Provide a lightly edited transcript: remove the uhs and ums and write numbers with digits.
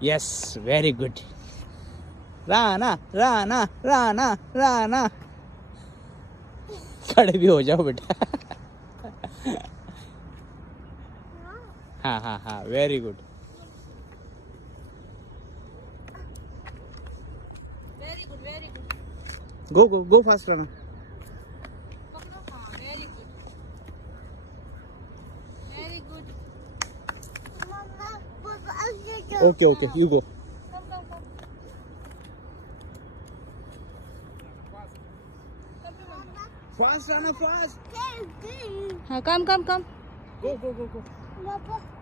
Yes, very good. Rana, Rana, Rana, Rana. खड़े भी हो जाओ बेटा. हाँ हाँ हाँ, very good. Very good, very good. Go fast, Rana. पकड़ो, हाँ, very good. Very good. Okay, you go. Come. Fast, Rana, fast. हाँ, come. Go.